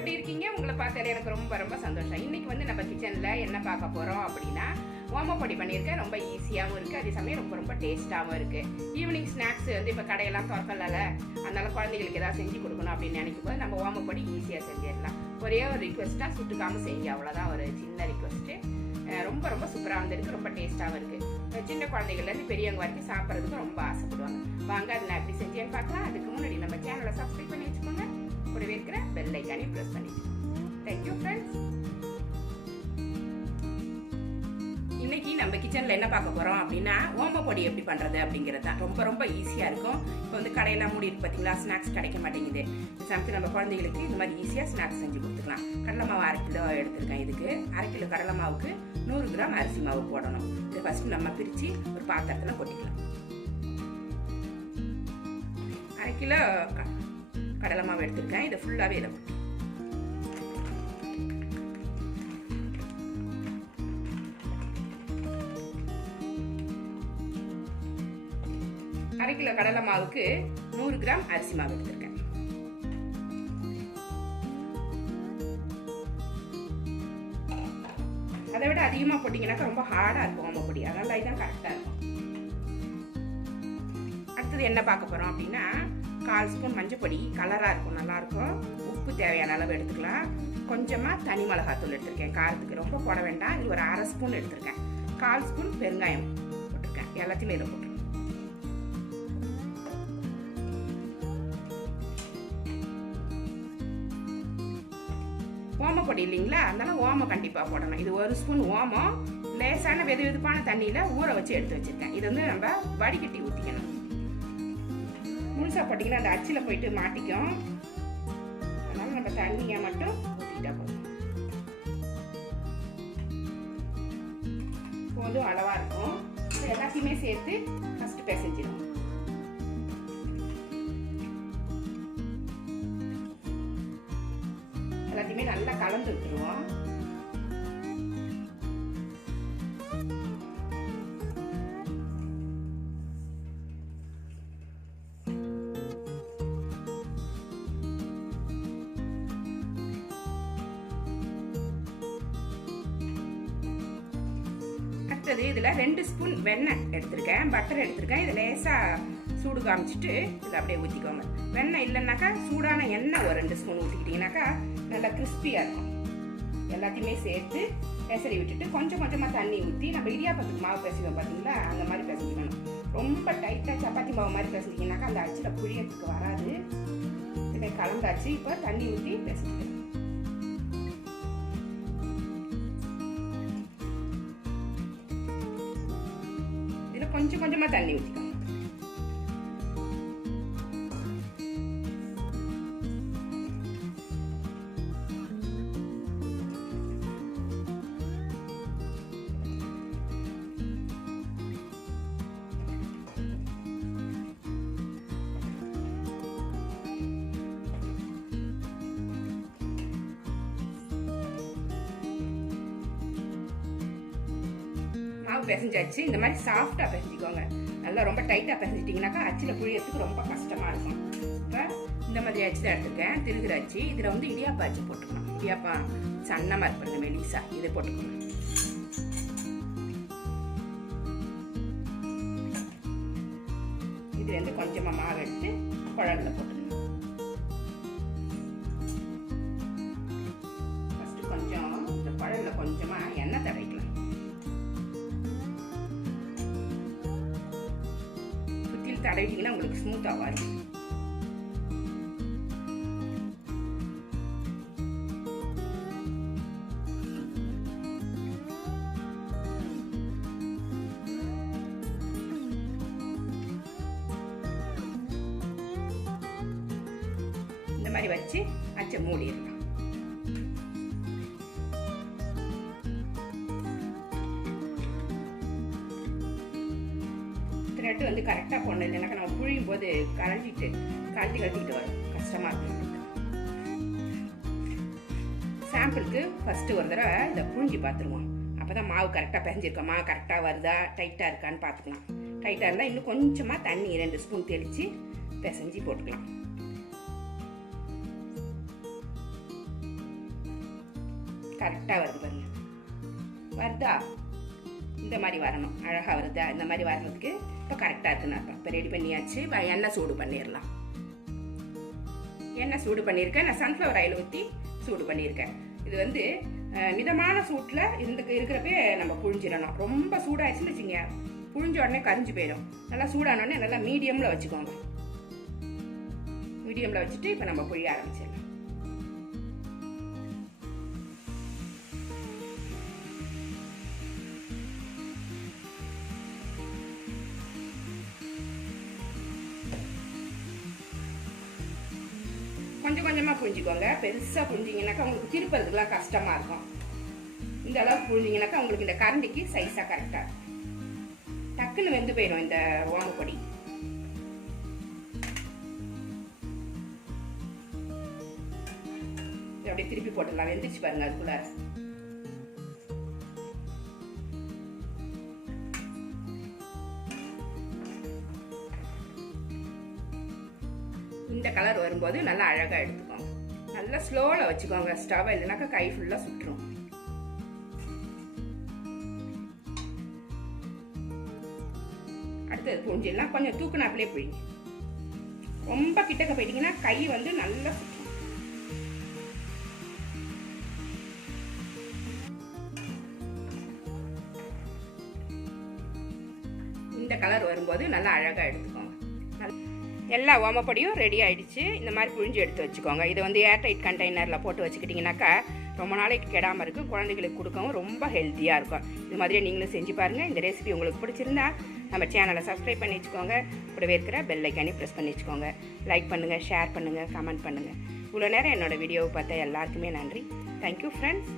எப்படி இருக்கீங்க? உங்களை பார்த்தாலே எனக்கு ரொம்ப ரொம்ப சந்தோஷம். இன்னைக்கு வந்து நம்ம கிச்சன்ல என்ன பார்க்க போறோம் அப்படின்னா, ஓமப்பொடி பண்ணியிருக்கேன். ரொம்ப ஈஸியாகவும் இருக்கு, அதே சமயம் ரொம்ப ரொம்ப டேஸ்டாகவும் இருக்கு. ஈவினிங் ஸ்நாக்ஸ் வந்து இப்போ கடையெல்லாம் திறக்கல, அதனால குழந்தைகளுக்கு ஏதாவது செஞ்சு கொடுக்கணும் அப்படின்னு நினைக்கும் போது நம்ம ஓமப்பொடி ஈஸியாக செஞ்சிடலாம். ஒரே ஒரு ரிக்வெஸ்ட்டா சுட்டுக்காம செய்யுங்க, அவ்வளோதான் ஒரு சின்ன ரிக்வெஸ்ட்டு. ரொம்ப ரொம்ப சூப்பராக வந்துருக்கு, ரொம்ப டேஸ்ட்டாகவும் இருக்குது. சின்ன குழந்தைகள்லேருந்து பெரியவங்க வரைக்கும் சாப்பிட்றதுக்கு ரொம்ப ஆசைப்படுவாங்க. வாங்க அதை நான் எப்படி செஞ்சேன்னு பார்க்கலாம். அதுக்கு முன்னாடி நம்ம சேனலை சப்ஸ்கிரைப் பண்ணி வச்சுக்கோங்க, கூடவே இருக்கிற பெல் ஐக்கானையும் ப்ரெஸ் பண்ணி வச்சுக்கோங்க. Thank you friends. இன்னைக்கு நம்ம கிச்சனில் என்ன பார்க்க போகிறோம் அப்படின்னா, ஓமப்பொடி எப்படி பண்ணுறது அப்படிங்கிறது தான். ரொம்ப ரொம்ப ஈஸியாக இருக்கும். இப்போ வந்து கடையெல்லாம் மூடி இருக்கு பார்த்தீங்களா, ஸ்நாக்ஸ் கிடைக்க மாட்டேங்குது. சமைச்சு நம்ம குழந்தைகளுக்கு இந்த மாதிரி ஈஸியாக ஸ்நாக்ஸ் செஞ்சு கொடுத்துக்கலாம். கடலை மாவு 1/2 கிலோ எடுத்துருக்கேன். இதுக்கு 1/2 கிலோ கடலை மாவுக்கு 100 கிராம் அரிசி மாவு போடணும். இதை ஃபஸ்ட்டு நம்ம பிரித்து ஒரு பாத்திரத்தில் கொட்டிக்கலாம். 1/2 கிலோ கடலை மாவு எடுத்துருக்கேன். இதை ஃபுல்லாகவே இதை 1/2 கிலோ கடலை மாவுக்கு 100 கிராம் அரிசி மாவு எடுத்திருக்கேன். அதை விட அதிகமாக போட்டிங்கன்னாக்கா ரொம்ப ஹார்டாக இருக்கும் ஓமப்பொடி, அதனால இதுதான் கரெக்டாக இருக்கும். அடுத்தது என்ன பார்க்க போகிறோம் அப்படின்னா, 1/4 ஸ்பூன் மஞ்சப்பொடி, கலராக இருக்கும், நல்லாயிருக்கும். உப்பு தேவையான அளவு எடுத்துக்கலாம். கொஞ்சமாக தனி மிளகாத்தூள் எடுத்திருக்கேன், காரத்துக்கு ரொம்ப போட வேண்டாம். இது ஒரு 1/2 ஸ்பூன் எடுத்திருக்கேன். 1/4 ஸ்பூன் பெருங்காயம் போட்டிருக்கேன். எல்லாத்தையுமே இதில் போட்டுருக்கேன். ஓமப்பொடி இல்லைங்களா, அதனால ஓமம் கண்டிப்பாக போடணும். இது 1 ஸ்பூன் ஓமம் லேசான வெது வெதுப்பான தண்ணியில் ஊற வச்சு எடுத்து வச்சுருக்கேன். இது வந்து நம்ம வடிகட்டி ஊற்றிக்கணும். முழுசாக போட்டிங்கன்னா அந்த அச்சில் போயிட்டு மாட்டிக்கும், அதனால நம்ம தண்ணியை மட்டும் ஊற்றிக்கிட்டா போதும். போதும் அளவாக இருக்கும். இது எல்லாத்தையுமே சேர்த்து ஃபஸ்ட்டு பிசைஞ்சிடும். எல்லாத்தையுமே நல்லா கலந்து விட்டுருவோம். அடுத்தது இதில் 2 ஸ்பூன் வெண்ணெய் எடுத்திருக்கேன், பட்டர் எடுத்திருக்கேன். இதை லேசாக சூடு காமிச்சிட்டு இதை அப்படியே ஊற்றிக்கோங்க. வெண்ணெய் இல்லைன்னாக்கா சூடான எண்ணெய் ஒரு 2 ஸ்பூன் ஊற்றிக்கிட்டிங்கனாக்கா நல்லா கிறிஸ்பியாக இருக்கும். எல்லாத்தையுமே சேர்த்து பெசரி விட்டுட்டு கொஞ்சம் கொஞ்சமாக தண்ணி ஊற்றி நம்ம இடியாப்பத்துக்கு மாவு பிசைவோம் பார்த்தீங்களா, அந்த மாதிரி பிசைக்கணும். ரொம்ப டைட்டாக சப்பாத்தி மாவு மாதிரி பிசைஞ்சிங்கனாக்கா அந்த அச்சில் புழியத்துக்கு வராது. இதை கலந்தாச்சு. இப்போ தண்ணி ஊற்றி பிசைக்கணும். இதில் கொஞ்சம் கொஞ்சமாக தண்ணி ஊற்றிக்கணும். மாவு பிசைஞ்சாச்சு. இந்த மாதிரி சாஃப்டாக பிசைஞ்சிக்கோங்க. நல்லா ரொம்ப டைட்டாக பிசைஞ்சிட்டிங்கனாக்கா அச்சில் புழியறதுக்கு ரொம்ப கஷ்டமாக இருக்கும். இப்போ இந்த மாதிரி அச்சு தான் எடுத்துருக்கேன், திருகிற அச்சு. இதில் வந்து இடியாப்பா அச்சு போட்டுக்கணும். இடியாப்பா சன்னமாக இருப்பாங்க மெலிசா, இதை போட்டுக்கணும். இது வந்து கொஞ்சமாக மாவு எடுத்து குழம்புல போட்டுக்கணும். ஃபஸ்ட்டு கொஞ்சம் இந்த குழம்புல கொஞ்சமாக எண்ணெய் தடவிக்கலாம். தடவிட்டீங்கன்னா உங்களுக்கு ஸ்மூத் ஆகாது. இந்த மாதிரி வச்சு அச்சை மூடிடலாம். த்ரெட் வந்து கரெக்டாக போடணும், இல்லைனாக்கா நம்ம புழியும் போது கழட்டிக்கிட்டு வரும், கஷ்டமாக இருக்கும். சாம்பிளுக்கு ஃபஸ்ட்டு ஒரு தடவை இதை புழிஞ்சி பார்த்துருவோம். அப்போ தான் மாவு கரெக்டாக பிசைஞ்சிருக்கோம், மாவு கரெக்டாக வருதா, டைட்டாக இருக்கான்னு பார்த்துக்கலாம். டைட்டாக இருந்தால் இன்னும் கொஞ்சமாக தண்ணி 2 ஸ்பூன் தெளித்து பிசைஞ்சி போட்டுக்கலாம். கரெக்டாக வருது பாருங்க. வருதா? இந்த மாதிரி வரணும். அழகாக வருதா? இந்த மாதிரி வர்றதுக்கு இப்போ கரெக்டாக இருக்குன்னு அர்த்தம். இப்போ ரெடி பண்ணியாச்சு. எண்ணெய் சூடு பண்ணிடலாம். எண்ணெய் சூடு பண்ணியிருக்கேன். நான் சன்ஃப்ளவர் ஆயில் ஊற்றி சூடு பண்ணியிருக்கேன். இது வந்து மிதமான சூட்டில் இருக்கிறப்பே நம்ம புழிஞ்சிடணும். ரொம்ப சூடாகிடுச்சுன்னு வச்சுங்க, புழிஞ்ச உடனே கரிஞ்சு போயிடும். நல்லா சூடானோடனே நல்லா மீடியமில் வச்சுக்கோங்க. மீடியமில் வச்சுட்டு இப்போ நம்ம புழிய ஆரம்பிச்சிடலாம். கொஞ்சம் கொஞ்சமாக புழிஞ்சிக்கோங்க. பெருசாக புழிஞ்சிங்கனாக்கா உங்களுக்கு திருப்பறதுக்குலாம் கஷ்டமாக இருக்கும். இந்த அளவுக்கு புழிஞ்சிங்கனாக்கா உங்களுக்கு இந்த கரண்டிக்கு சைஸாக கரெக்டாக இருக்கும். டக்குன்னு வெந்து போயிடும் இந்த ஓமப்பொடி. அப்படியே திருப்பி போட்டுடலாம். வெந்துச்சு பாருங்க. அதுக்குள்ள இந்த கலர் வரும்போது நல்லா அழகாக எடுத்துக்கோங்க. நல்லா ஸ்லோவில் வச்சுக்கோங்க ஸ்டவ், இல்லைனாக்கா கை ஃபுல்லாக சுட்டுரும். அடுத்தது புழிஞ்சிடலாம். கொஞ்சம் தூக்குனாப்பிலே புழிங்க. ரொம்ப கிட்டக்க போயிட்டீங்கன்னா கை வந்து நல்லா சுற்றும். இந்த கலர் வரும்போது நல்லா அழகாக எடுத்துக்கோங்க. எல்லா ஓமப்பொடியும் ரெடி ஆகிடுச்சு. இந்த மாதிரி புழிஞ்சு எடுத்து வச்சுக்கோங்க. இதை வந்து ஏர்டைட் கண்டெய்னரில் போட்டு வச்சுக்கிட்டிங்கனாக்கா ரொம்ப நாளைக்கு கெடாமல் இருக்கும். குழந்தைகளுக்கு கொடுக்கவும் ரொம்ப ஹெல்த்தியாக இருக்கும். இது மாதிரியே நீங்களும் செஞ்சு பாருங்கள். இந்த ரெசிபி உங்களுக்கு பிடிச்சிருந்தா நம்ம சேனலை சப்ஸ்கிரைப் பண்ணி வச்சுக்கோங்க. கூடவே இருக்கிற பெல் ஐக்கானே ப்ரெஸ் பண்ணி வச்சுக்கோங்க. லைக் பண்ணுங்கள், ஷேர் பண்ணுங்கள், கமெண்ட் பண்ணுங்கள். இவ்வளோ நேரம் என்னோடய வீடியோவை பார்த்த எல்லாருக்குமே நன்றி. Thank you friends.